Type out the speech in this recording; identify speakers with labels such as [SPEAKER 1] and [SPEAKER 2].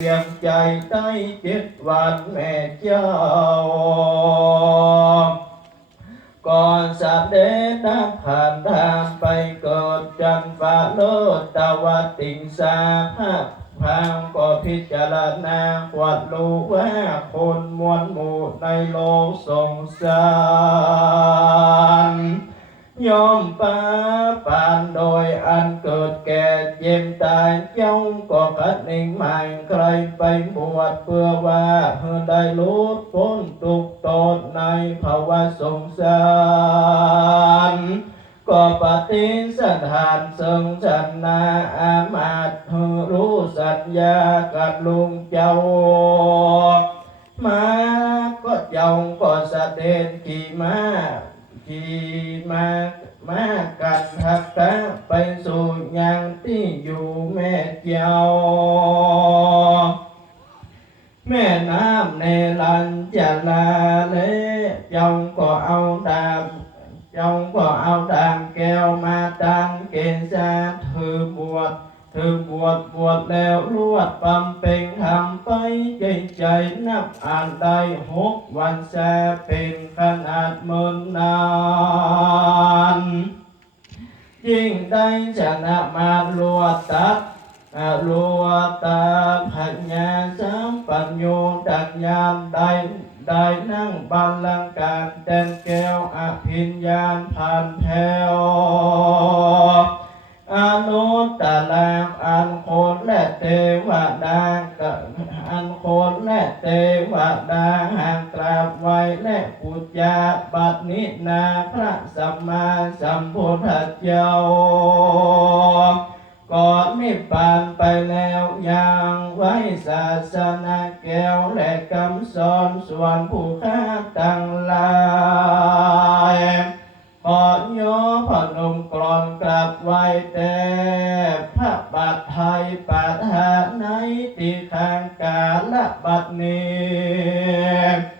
[SPEAKER 1] เพียงใจใต้เจ็ดวันแม่เจ้า ก่อนสัตว์เดนับผ่านทางไปเกิดจันฟ้าโลดตะวันติงสาภาพพางก็พิจารณาขวัดรู้ว่าคนมวลหมู่ในโลกสงสาร ดแก่เจ็บตายเจ้าก็กัดนิ่งหมายใครไปบวชเพื่อว่าได้รู้พ้นทุกข์โทษในภาวะสงสารก็ปฏิสันทานซึ่งฉันนาอามาตรู้สัญญากับลุงเจ้า มาก็เจ้าก็เสด็จขี่มาขี่มามากันทักษะไปสู่ยัง ที่อยู่แม่เจ้าแม่น้ำในลันจะลาเลเจ้าก็เอาดาบเจ้าก็เอาดามแก้วมาตั้งเกณฑ์จะเธอบวชเธอบวชบวชแล้วรวดปั๊มเป็นทำไปใจใจนับอ่านได้หกวันแสเป็นขนาดหมื่นนา ได้ชนะมาลวดตัดอาลัวตาพัญญาสัมปัญโยดัญญามได้ได้นั่งบัลลังก์การแดนแก้วอภิญญาณผ่านแผ่วอนุตตลามอันโคนและเทวดากับอันโคนและเทวดาห่าง ไหว้และปุจจาบัดนินาพระสัมมาสัมพุทธเจ้าก่อนนิพพานไปแล้วยังไว้ศาสนาแก้วและคำสอนส่วนผู้ค้าตั้งหลายขอโยอพนมกรอนกลับไว้แต่พระบาทไทยปาฐาในตีทางกาลบัดนี้